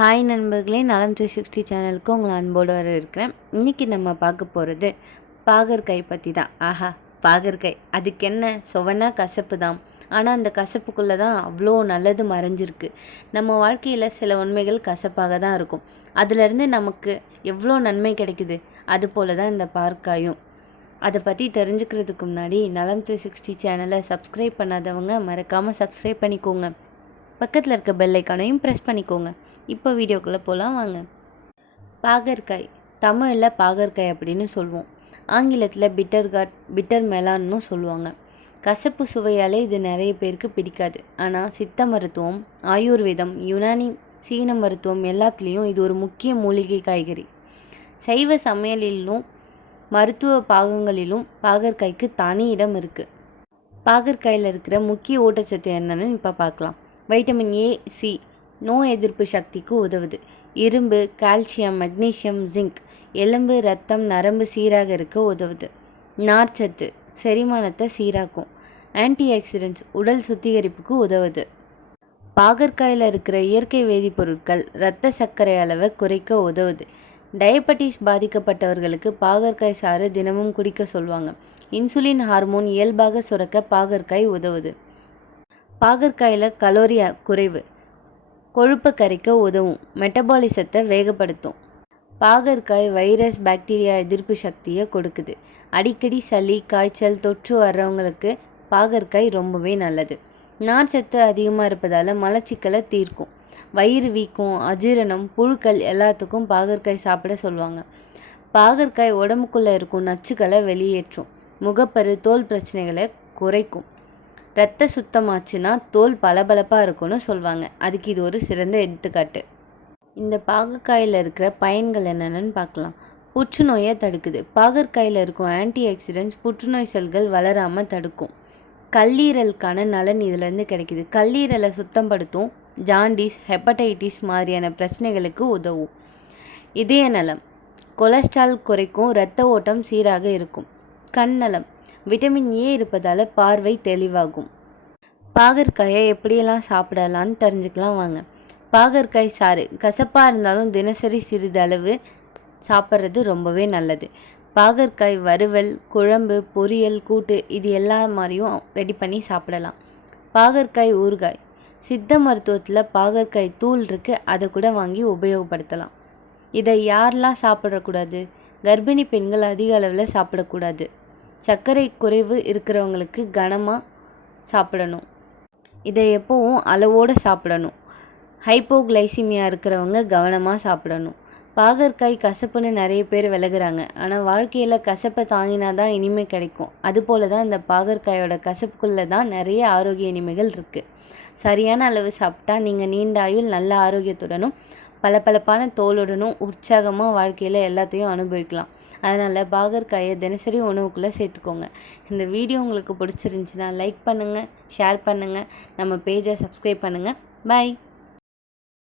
Hi நண்பர்களே நலம் three sixty சேனலுக்கு உங்களை அன்போடு வர இருக்கிறேன் இன்றைக்கி நம்ம பார்க்க போகிறது பாகற்காய் பற்றி தான். ஆஹா பாகற்காய். அதுக்கு என்ன? சுவனா கசப்பு தான். ஆனால் அந்த கசப்புக்குள்ளே தான் அவ்வளோ நல்லது மறைஞ்சிருக்கு. நம்ம வாழ்க்கையில் சில உண்மைகள் கசப்பாக தான் இருக்கும். அதுலேருந்து நமக்கு எவ்வளோ நன்மை கிடைக்குது? அது போல தான் இந்த பார்க்காயும் அதை பற்றி தெரிஞ்சுக்கிறதுக்கு முன்னாடி நலம் த்ரீ சிக்ஸ்டி சேனலை சப்ஸ்கிரைப் பண்ணாதவங்க மறக்காமல் சப்ஸ்கிரைப் பண்ணிக்கோங்க. பக்கத்தில் இருக்க பெல் ஐக்கானையும் ப்ரெஸ் பண்ணிக்கோங்க. இப்போ வீடியோக்குள்ளே போகலாம் வாங்க. பாகற்காய். தமிழில் பாகற்காய் அப்படின்னு சொல்லுவோம் ஆங்கிலத்தில் பிட்டர் காட் பிட்டர் மெலான்னு சொல்லுவாங்க. கசப்பு சுவையாலே இது நிறைய பேருக்கு பிடிக்காது. ஆனால் சித்த மருத்துவம் ஆயுர்வேதம் யுனானி சீன மருத்துவம் எல்லாத்துலேயும் இது ஒரு முக்கிய மூலிகை காய்கறி. சைவ சமையலிலும் மருத்துவ பாகங்களிலும் பாகற்காய்க்கு தனி இடம் இருக்குது பாகற்காயில் இருக்கிற முக்கிய ஊட்டச்சத்து என்னன்னு இப்போ பார்க்கலாம் வைட்டமின் ஏ சி நோய் எதிர்ப்பு சக்திக்கு உதவுது. இரும்பு கால்சியம் மெக்னீசியம் ஜிங்க் எலும்பு ரத்தம் நரம்பு சீராக இருக்க உதவுது. நார்ச்சத்து செரிமானத்தை சீராக்கும். ஆன்டி ஆக்சிடென்ட்ஸ் உடல் சுத்திகரிப்புக்கு உதவுது. பாகற்காயில் இருக்கிற இயற்கை வேதிப்பொருட்கள் இரத்த சர்க்கரை அளவை குறைக்க உதவுது. டயபெட்டிஸ் பாதிக்கப்பட்டவர்களுக்கு பாகற்காய் சாறு தினமும் குடிக்க சொல்லுவாங்க இன்சுலின் ஹார்மோன் இயல்பாக சுரக்க பாகற்காய் உதவுது. பாகற்காயில் கலோரி குறைவு. கொழுப்பை கரைக்க உதவும். மெட்டபாலிசத்தை வேகப்படுத்தும். பாகற்காய் வைரஸ் பாக்டீரியா எதிர்ப்பு சக்தியை கொடுக்குது. அடிக்கடி சளி காய்ச்சல் தொற்று வர்றவங்களுக்கு பாகற்காய் ரொம்பவே நல்லது. நார்ச்சத்து அதிகமாக இருப்பதால் மலச்சிக்கலை தீர்க்கும். வயிறு வீக்கம் அஜீரணம் புழுக்கள் எல்லாத்துக்கும் பாகற்காய் சாப்பிட சொல்லுவாங்க. பாகற்காய் உடம்புக்குள்ளே இருக்கும் நச்சுக்களை வெளியேற்றும். முகப்பரு தோல் பிரச்சனைகளை குறைக்கும். ரத்த சுத்தமாச்சுன்னா தோல் பளபளப்பாக இருக்கும்னு சொல்லுவாங்க அதுக்கு இது ஒரு சிறந்த எடுத்துக்காட்டு. இந்த பாகற்காயில் இருக்கிற பயன்கள் என்னென்னு பார்க்கலாம். புற்றுநோயை தடுக்குது. பாகற்காயில் இருக்கும் ஆன்டி ஆக்சிடென்ட்ஸ் புற்றுநோய் செல்கள் வளராமல் தடுக்கும். கல்லீரலுக்கான நலன் இதுலேருந்து கிடைக்குது. கல்லீரலை சுத்தப்படுத்தும் ஜாண்டிஸ் ஹெப்படைட்டிஸ் மாதிரியான பிரச்சனைகளுக்கு உதவும். இதய நலம் கொலஸ்ட்ரால் குறைக்கும் இரத்த ஓட்டம் சீராக இருக்கும். கண் நலம் விட்டமின் ஏ இருப்பதால் பார்வை தெளிவாகும். பாகற்காயை எப்படியெல்லாம் சாப்பிடலான்னு தெரிஞ்சுக்கலாம் வாங்க. பாகற்காய் சாறு கசப்பாக இருந்தாலும் தினசரி சிறிதளவு சாப்பிட்றது ரொம்பவே நல்லது. பாகற்காய் வறுவல் குழம்பு பொரியல் கூட்டு இது எல்லா மாதிரியும் ரெடி பண்ணி சாப்பிடலாம். பாகற்காய் ஊறுகாய். சித்த மருத்துவத்தில் பாகற்காய் தூள் இருக்குது அதை கூட வாங்கி உபயோகப்படுத்தலாம். இதை யாரெல்லாம் சாப்பிடக்கூடாது? கர்ப்பிணி பெண்கள் அதிக அளவில் சாப்பிடக்கூடாது. சர்க்கரை குறைவு இருக்கிறவங்களுக்கு கனமாக சாப்பிடணும். இதை எப்போவும் அளவோடு சாப்பிடணும். ஹைப்போகிளைசிமியா இருக்கிறவங்க கவனமாக சாப்பிடணும். பாகற்காய் கசப்புன்னு நிறைய பேர் விலகுறாங்க. ஆனால் வாழ்க்கையில் கசப்பை தாங்கினா தான் இனிமை கிடைக்கும். அதுபோல தான் இந்த பாகற்காயோட கசப்புக்குள்ளே தான் நிறைய ஆரோக்கிய இனிமைகள் இருக்குது சரியான அளவு சாப்பிட்டா நீங்கள் நீண்ட ஆயுள் நல்ல ஆரோக்கியத்துடனும் பளபளப்பான தோலுடனும் உற்சாகமாக வாழ்க்கையில் எல்லாத்தையும் அனுபவிக்கலாம். அதனால் பாகற்காயை தினசரி உணவுக்குள்ளே சேர்த்துக்கோங்க. இந்த வீடியோ உங்களுக்கு பிடிச்சிருந்துச்சின்னா லைக் பண்ணுங்கள் ஷேர் பண்ணுங்கள் நம்ம பேஜை சப்ஸ்கிரைப் பண்ணுங்கள் பாய்